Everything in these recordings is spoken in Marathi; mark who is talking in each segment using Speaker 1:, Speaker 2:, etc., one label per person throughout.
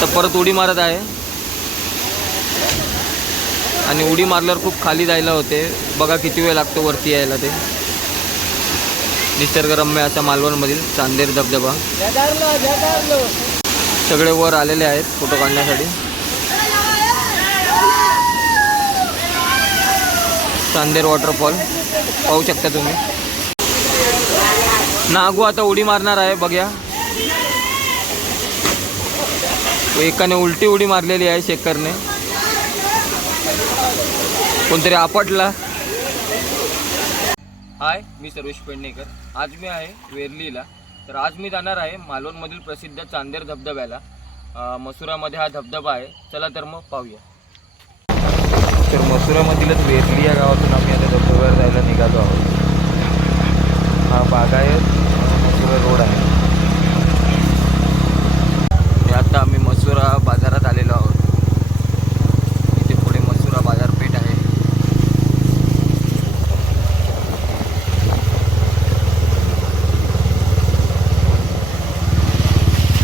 Speaker 1: तर परत उडी मारत आहे. आणि उडी मारल्यावर खूप खाली जायला होते. बघा किती वेळ लागतो वरती यायला ते. निसर्गरम्य असा मालवणमधील चांदेर धबधबा. सगळे वर आलेले आहेत फोटो काढण्यासाठी. चांदेर वॉटरफॉल. पाहू शकता तुम्ही. नागू आता उडी मारणार आहे बघ्या. एकाने उलटी उडी मारलेली आहे शेखरने. कोणतरी आपटला. हाय मी सर्वेश पेडणेकर. आज मी आहे वेरलीला. तर आज मी जाणार आहे मालवणमधील प्रसिद्ध चांदेर धबधब्याला. मसुरामध्ये हा धबधबा आहे. चला तर मग पाहूया. तर मसुरामधीलच वेरली या गावातून आम्ही आता धबधब्यावर जायला निघालो आहोत. हा बागायत मसुरा रोड आहे. आता आम्ही मसुरा बाजारात आलेलो आहोत. इथे पुढे मसुरा बाजारपेठ आहे.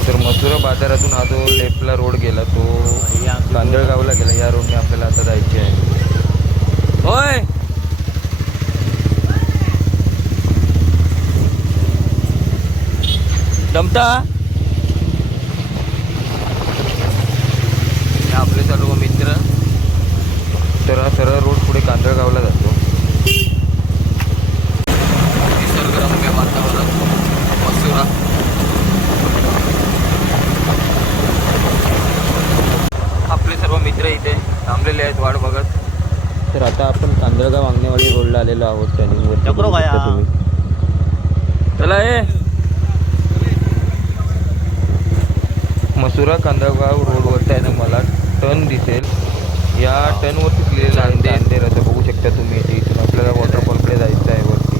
Speaker 1: तर मसुरा बाजारातून हा जो लेफ्टला रोड गेला तो कांदळगावला गेला. या रोडने आपल्याला आता जायचे आहे. होय! जमता हे आपले सर्व मित्र. तर हा सरळ रोड पुढे कांदळगावला जातो. निसर्गरम्य वातावरण. मसुरा. आपले सर्व मित्र इथे थांबलेले आहेत वाट बघत. तर आता आपण कांदळगाव अंगणेवाडी रोडला आलेलो आहोत. ट्रेनिंगवर
Speaker 2: खाया.
Speaker 1: चला ए मसुरा कांदळगाव रोडवरती आहे तुम्हाला टर्न दिसेल. या टर्नवरतीच लिहिलेलं आहे चांदेर असं बघू शकता तुम्ही इथे. इथून आपल्याला वॉटरफॉलकडे जायचं आहे वरती.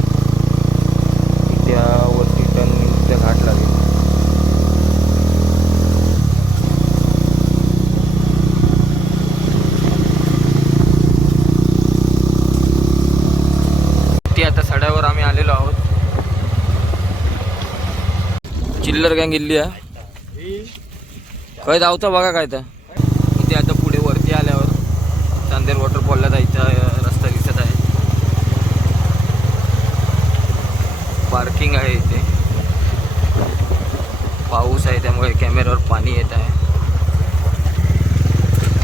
Speaker 1: त्या वरती टर्न घाट लागेल. ती आता सड्यावर आम्ही आलेलो आहोत. चिल्लर गँग इल्ली आहे. काय धावता बघा काय तर. इथे आता पुढे वरती आल्यावर चांदेर वॉटरफॉलला जायचा रस्ता दिसत आहे. पार्किंग आहे इथे. पाऊस आहे त्यामुळे कॅमेऱ्यावर पाणी येत आहे.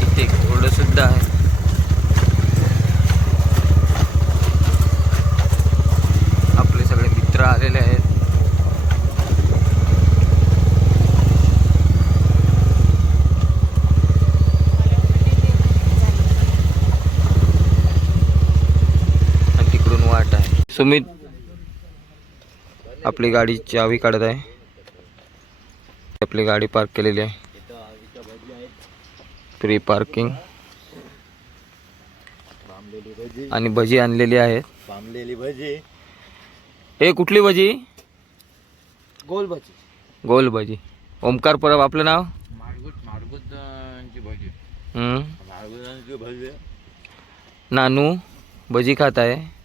Speaker 1: इथे एक सुद्धा आहे. आपले सगळे मित्र आलेले आहेत आणि तिकडून वाट आहे सुमित आपली गाडी चावी काढत आहे. आपली गाडी पार्क केलेली आहे. प्री पार्किंग आणि भजी आणलेली आहेत.
Speaker 2: पामलेली भजी
Speaker 1: हे कुठली भजी?
Speaker 2: गोल भजी.
Speaker 1: गोल भजी. ओमकार परब आपलं नाव?
Speaker 2: भजी.
Speaker 1: नानू भजी खात आहे.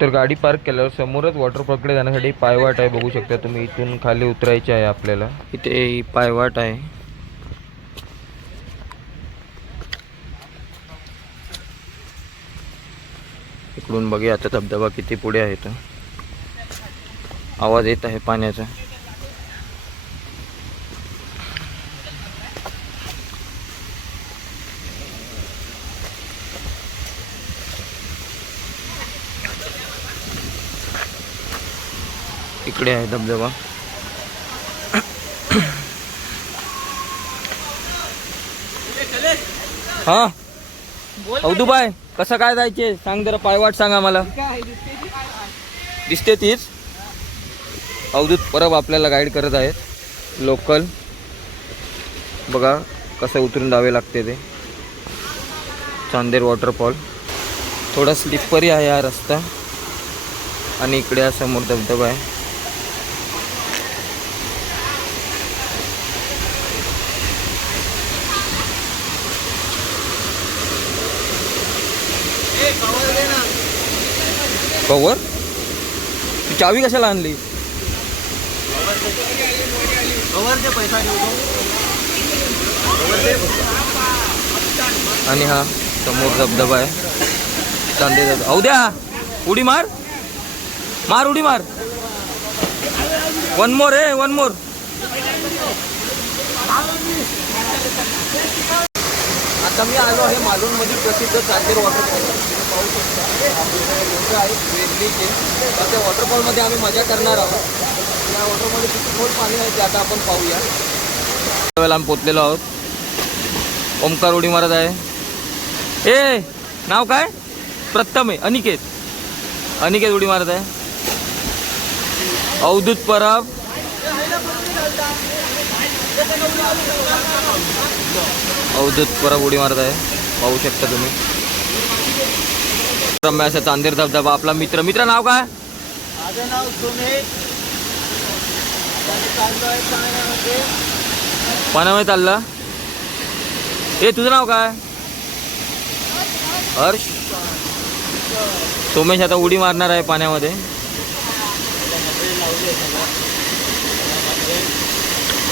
Speaker 1: तर गाडी पार्क केल्यावर समोरच वॉटरपार्ककडे जाण्यासाठी पायवाट आहे बघू शकता तुम्ही. इथून खाली उतरायचे आहे आपल्याला. इथे पायवाट आहे. इकडून बघूया आता धबधबा किती पुढे आहे तो आवाज येत आहे पाण्याचा. इकडे आहे धबधबा. हा? अवधूबाय कसं काय जायचे? सांग जरा पायवाट सांग आम्हाला दिसते तीच. अवधूत परब आपल्याला गाईड करत आहेत. लोकल बघा कसं उतरून जावे लागते ते. चांदेर वॉटरफॉल थोडा स्लिपरी आहे हा रस्ता. आणि इकडे हा समोर धबधबा आहे. कवर? तू चावी कशाला आणली? आणि हा समोर धबधबा आहे. चांदे धबधबा अहो द्या उडी मार. मार उडी मार. वन मोर हे वन मोर आता मी आलो आहे मालूनमध्ये प्रसिद्ध चांदेर वॉटरफॉल पाहू शकता आहे वेरलीचे तर त्या वॉटरफॉलमध्ये आम्ही मजा करणार आहोत. या वॉटरफॉलमध्ये किती खोल पाणी आहे ते आता आपण पाहूया. वेळेला आम्ही पोचलेलो आहोत. ओमकार उडी मारत आहे. ए नाव काय? प्रथम आहे अनिकेत. अनिकेत उडी मारत आहे. अवधूत परब. अवधूत परब उडी मारत आहे. पाहू शकता तुम्ही. रम्य असा चांदेर धबधबा. आपला मित्र मित्र नाव काय?
Speaker 2: माझं नाव सुमेश ठाण्यामध्ये
Speaker 1: पाण्यामध्ये चालला? ए तुझं नाव काय? हर्ष. सोमेश आता उडी मारणार आहे पाण्यामध्ये.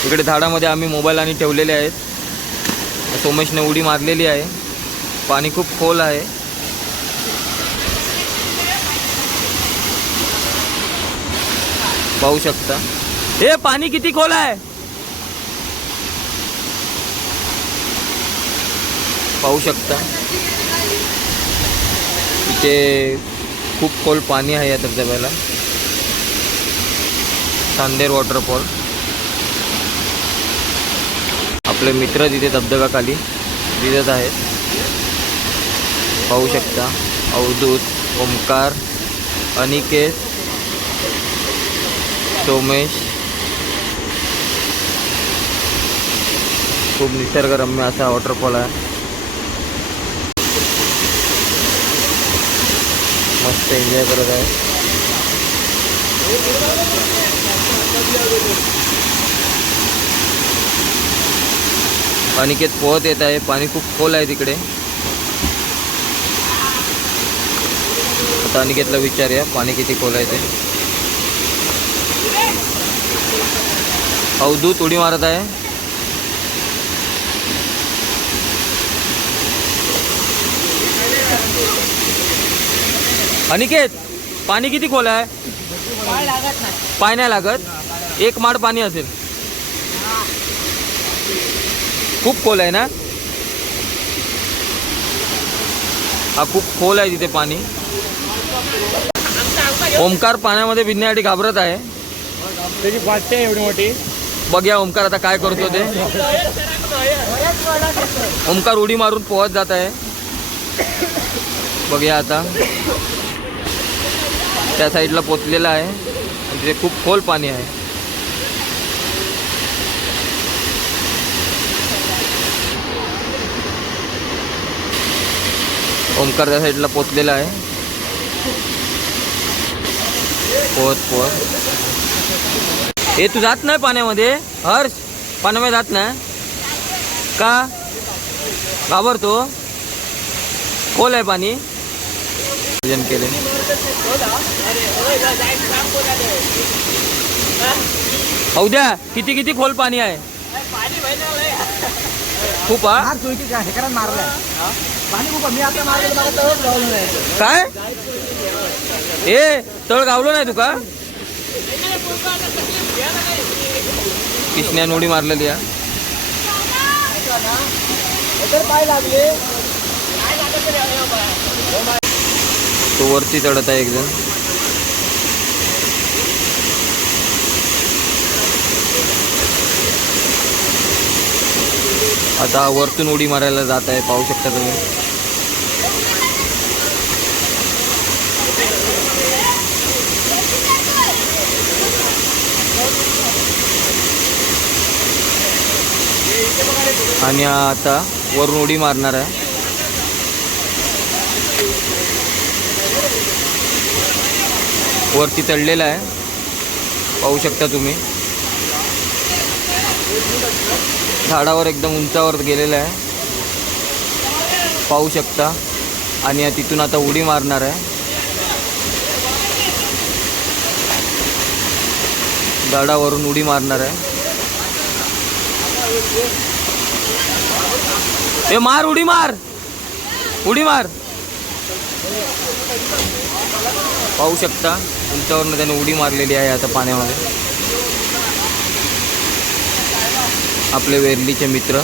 Speaker 1: इकडे झाडामध्ये आम्ही मोबाईल आणि ठेवलेले आहेत. सोमेशने उडी मारलेली आहे. पाणी खूप खोल आहे. पाहू शकता. हे पाणी किती खोल आहे? पाहू शकता. इथे खूप खोल पाणी आहे या धबधब्याला. चांदेर वॉटरफॉल आपले मित्र तिथे धबधब्याखाली दिसत आहेत. पाहू शकता. अवधूत ओमकार अनिकेत सोमेश खूप निसर्गरम्य असा वॉटरफॉल आहे. मस्त एन्जॉय करत आहे. अनिकेत पोहत येत आहे. पाणी खूप खोल आहे तिकडे. आता अनिकेतला विचारूया पाणी किती खोल आहे ते. अवधूत उडी मारत आहे. अनिकेत पाणी किती खोल आहे? पाय नाही. लागत? एक माड पाणी असेल. खूप खोल आहे ना? हा खूप खोल आहे तिथे पाणी. ओमकार पाण्यामध्ये भिजण्यासाठी घाबरत आहे.
Speaker 3: त्याची वाटते एवढी मोठी.
Speaker 1: बघूया ओमकार आता काय करतो ते. ओमकार उडी मारून पोहत जात आहे. बघूया आता. त्या साईडला पोचलेला आहे. आणि तिथे खूप खोल पाणी आहे. ओमकार त्या साईडला पोचलेला आहे. पोहत पोहत. हे तू जात नाही पाण्यामध्ये? हर्ष पाण्यामध्ये जात नाही? का? घाबरतो? खोल आहे पाणी. भोजन केले. द्या किती किती खोल पाणी आहे? खूप हा? काय? ए तळ गावलो नाही तुका किशन्यान उडी मारलेली आहे तो वरती चढत आहे एकजण. आता वरतून उडी मारायला जात आहे पाहू शकता तुम्ही. आणि आता वरून उडी मारणार आहे. वरती चढलेला आहे. पाहू शकता तुम्ही. झाडावर एकदम उंचावर गेलेला आहे. पाहू शकता. आणि तिथून आता उडी मारणार आहे. झाडावरून उडी मारणार आहे. ए मार उडी मार. उडी मार. पाहू शकता उंचावरनं त्याने उडी मारलेली आहे आता पाण्यामध्ये. आपले वेरलीचे मित्र.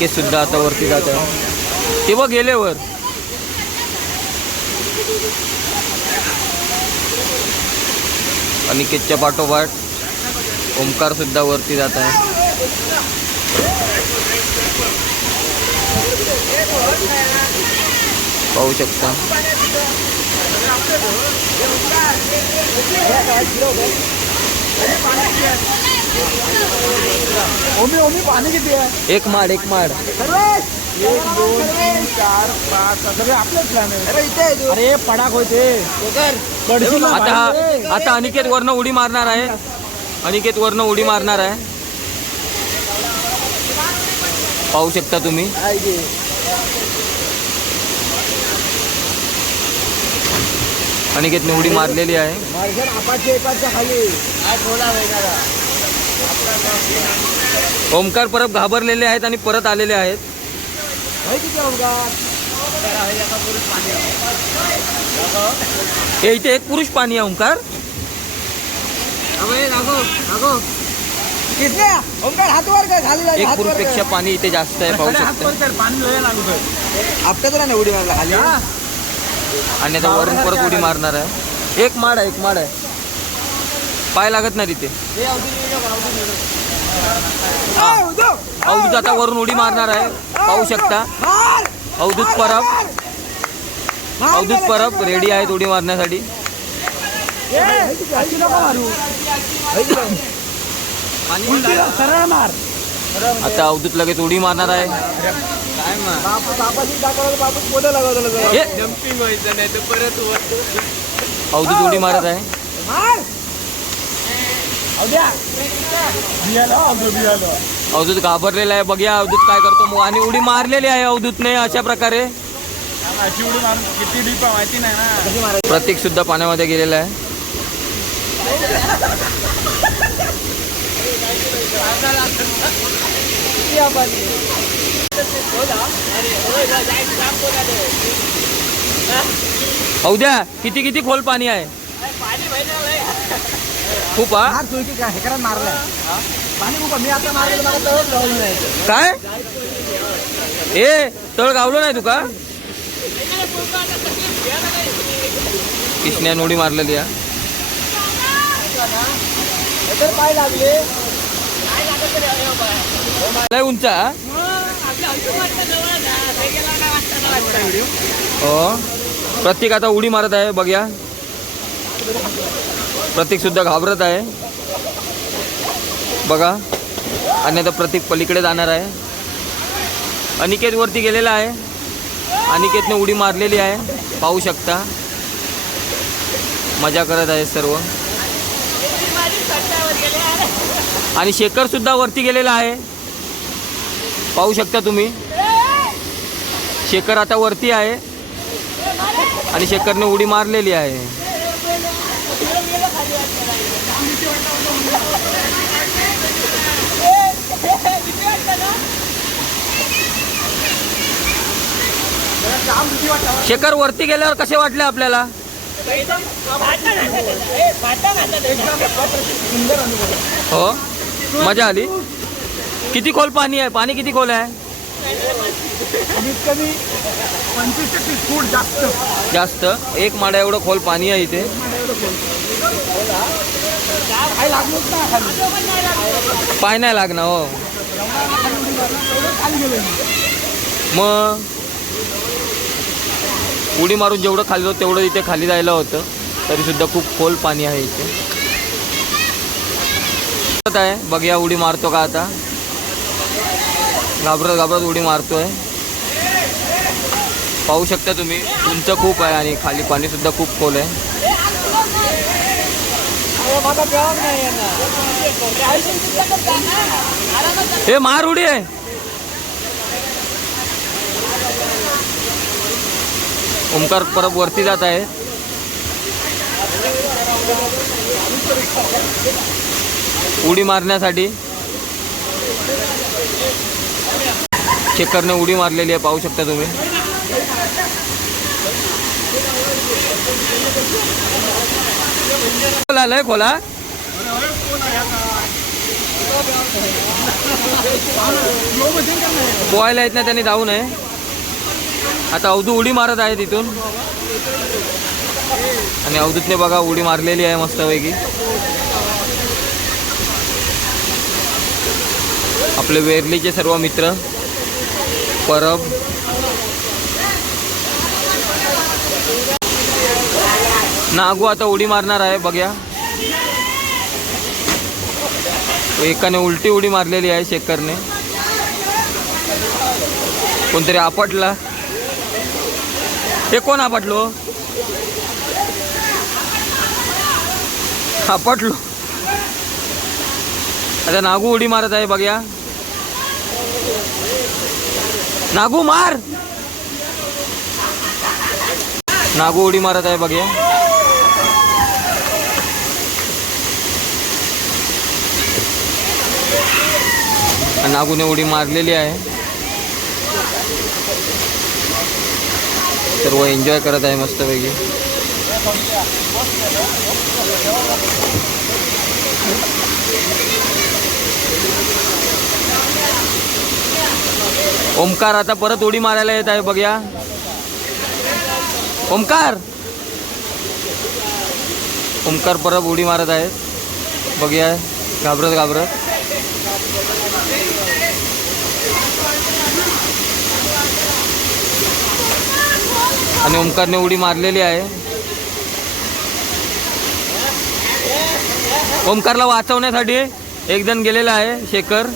Speaker 1: ते सुद्धा आता वरती जात आहे. तेव्हा गेले वर. अनिकेतच्या पाठोपाठ ओमकार सुद्धा वरती जात आहे. पाहू शकता. एक माड एक माड.
Speaker 3: एक दोन तीन चार पाच सगळे आपलेच प्लॅन आहे. अरे पडाक होते
Speaker 1: आता आता अनिकेत वरनं उडी मारणार आहे. अनिकेत वरनं उडी मारणार आहे. पाहू शकता तुम्ही.
Speaker 3: आहे
Speaker 1: अनिकेतने उडी मारलेली आहे. ओमकार परत घाबरलेले आहेत आणि परत आलेले आहेत.
Speaker 3: आहे
Speaker 1: हे इथे एक पुरुष पाणी आहे ओमकार
Speaker 3: किसने ओंकार हात वर कर खाली जाईल,
Speaker 1: एक
Speaker 3: हात वर
Speaker 1: पुरुष
Speaker 3: कर.
Speaker 1: पेक्षा पाणी इथे जास्त आहे पाहू शकता.
Speaker 3: तुला नाही उडी मारला खाली
Speaker 1: आणि आता वरून परत उडी मारणार आहे. एक माड आहे एक माड आहे. पाय लागत नाही तिथे. अवधूत आता वरून उडी मारणार आहे. पाहू शकता. अवधूत परब. अवधूत परब रेडी आहेत उडी मारण्यासाठी
Speaker 3: ए, हलकी नको मारू उलटीला सरळ मार
Speaker 1: आता अवधूत लगेच उडी मारणार आहे. अवधूत उडी मारत आहे. अवधूत घाबरलेला आहे. बघूया अवधूत काय करतो. मग आणि उडी मारलेली आहे अवधूतने अशा प्रकारे.
Speaker 2: अशी उडी मारून किती डीप आहे माहिती नाही ना.
Speaker 3: कशी मारायची
Speaker 1: प्रतीक सुद्धा पाण्यामध्ये गेलेला आहे. अवद्या किती किती खोल पाणी आहे? खूप
Speaker 3: काय? हे
Speaker 1: ए तळ गावलो नाही तुका कृष्ण्यान उडी मारलेली आहे
Speaker 3: तर पाय लागले
Speaker 1: लय उंच हो? प्रत्येक आता उडी मारत आहे बघ्या प्रत्येक सुद्धा घाबरत आहे. बघा. आणि आता प्रतीक पलीकडे जाणार आहे. अनिकेत वरती गेलेला आहे. अनिकेतने उडी मारलेली आहे. पाहू शकता. मजा करत आहे सर्व. आणि शेखर सुद्धा वरती गेलेला आहे. पाहू शकता तुम्ही. शेखर आता वरती आहे. आणि शेखरने उडी मारलेली आहे. शेखर वरती गेल्यावर कसे वाटले आपल्याला? हो? मजा आली? किती खोल पाणी आहे? पाणी किती खोल आहे?
Speaker 3: कमीत कमी पंचवीस ते तीस फूट जास्त.
Speaker 1: जास्त एक माड्या एवढं खोल पाणी आहे इथे. पाय नाही लागणार हो. मग उडी मारून जेवढं खाली होतं तेवढं इथे खाली जायला होतं. तरी सुद्धा खूप खोल पाणी आहे इथे. आहे. बघूया उडी मारतो का आता? घाबरत घाबरत उडी मारतोय. पाहू शकता तुम्ही उंच खूप आहे आणि खाली पाणी सुद्धा खूप खोल आहे. हे मार उडी. आहे ओमकार परत वरती जात आहे. उडी मारण्यासाठी. चेकरने उडी मारलेली आहे पाहू शकता तुम्ही. खोला खोला पोहायला येत नाही त्यांनी जाऊ नये. आता अवधू उडी मारत आहे तिथून. आणि अवधूतने बघा उडी मारलेली आहे मस्तपैकी. आपले वेरलीचे सर्व मित्र परब. नागू आता उडी मारणार आहे बघ्या. एकाने उलटी उडी मारलेली आहे शेखरने. कोणतरी आपटला. हे कोण आपटलो? आपटलो आता नागू उडी मारत आहे बघ्या. नागू मार. नागू उडी मारत आहे बघ्या. नागूने उडी मारलेली आहे. सर्व एन्जॉय करत आहे मस्तपैकी. ओमकार आता परत उडी मारायला येत आहे बघूया. ओमकार! ओमकार परत उडी मारत आहेत. बघूया घाबरत घाबरत. आणि ओमकारने उडी मारलेली आहे. ओमकारला वाचवण्यासाठी एक जण गेलेला आहे शेखर.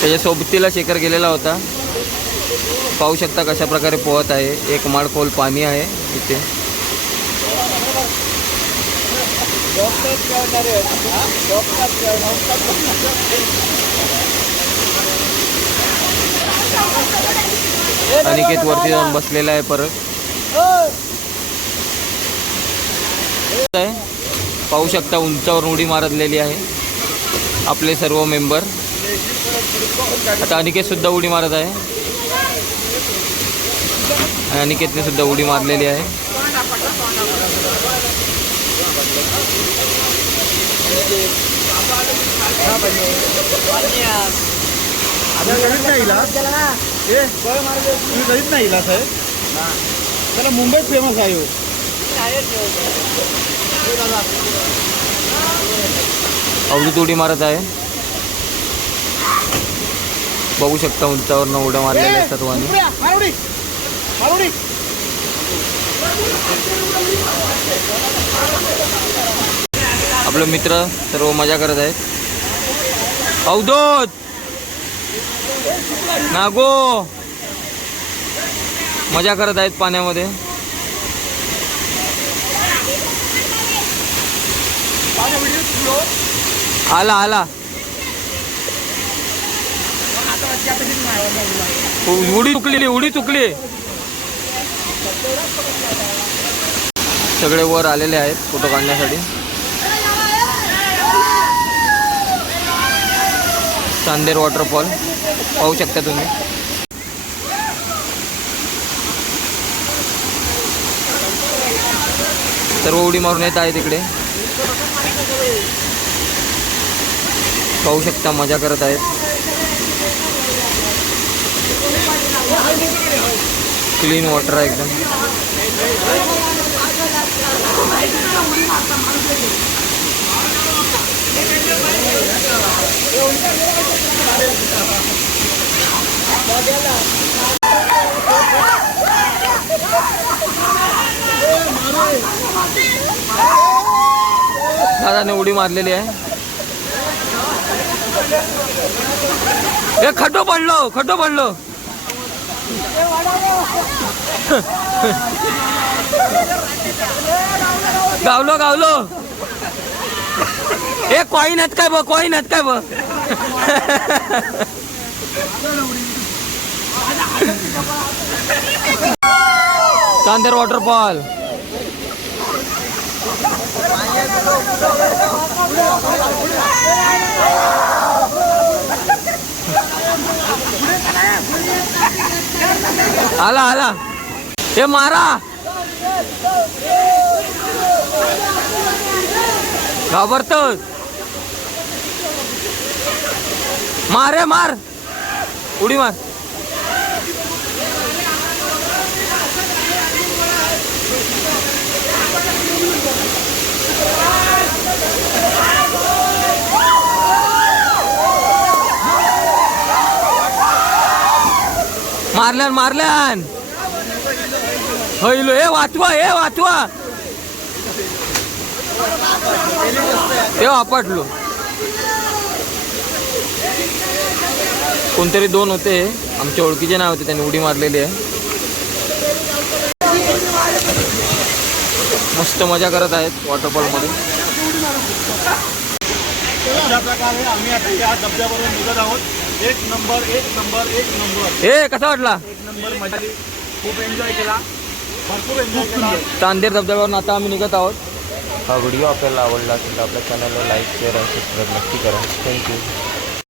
Speaker 1: त्याच्या सोबतीला शेखर गेलेला होता. पाहू शकता कशा प्रकारे पोहत आहे. एक माळ खोल पाणी आहे इथे. अनिकेत वरती जाऊन बसलेला आहे परत. आहे. पाहू शकता उंचावर उडी मारलेली आहे आपले सर्व मेंबर. आता अनिकेत सुद्धा उडी मारत आहे. अनिकेतने सुद्धा उडी मारलेली आहे.
Speaker 3: करीत तुम्ही करीत नाही इलाज आहे त्याला मुंबईत फेमस आहे हो.
Speaker 1: अवधूत उडी मारत आहे. बघू शकता उंचावर उड्या मारलेल्या
Speaker 3: मारुडी मारुडी.
Speaker 1: आपले मित्र सर्व मजा करत आहेत. अवधूत! नागो! मजा करत आहेत पाण्यामध्ये. आला आला. उडी चुकलेली उडी चुकली. सगळे वर आलेले आहेत फोटो काढण्यासाठी. चांदेर वॉटरफॉल. पाहू शकता तुम्ही. सर्व उडी मारून येत आहे तिकडे. पाहू शकता मजा करत आहेत. क्लीन वॉटर आहे एकदम. उडी मारलेली आहे. ए खड्डो पडलो खड्डो पडलो. गावलो गावलो. ए कॉईन आहेत काय ब कॉईन आहेत काय ब चांदेर वॉटरफॉल. आला आला. हे मारा. घाबरत मार मार. उडी मार. मारल्यान मारल्यान. हैलो हे वाचवा हे वाचवा हे आपटलो. कोणतरी दोन होते. आमच्या ओळखीचे नाव होते त्यांनी उडी मारलेली आहे. मस्त मजा करत आहेत वॉटरफॉलमध्ये
Speaker 2: अशा प्रकारे आम्ही आता या धबधब्यावरून निघत आहोत. एक नंबर एक नंबर एक नंबर.
Speaker 1: हे कसा वाटला?
Speaker 2: एक नंबर मजा आली. खूप एन्जॉय केला. भरपूर एन्जॉय केला.
Speaker 1: चांदेर धबधब्यावरून आता आम्ही निघत आहोत.
Speaker 4: हा व्हिडिओ आपल्याला आवडला असेल तर आपल्या चॅनलला लाईक शेअर आणि सबस्क्राईब नक्की करा. थँक्यू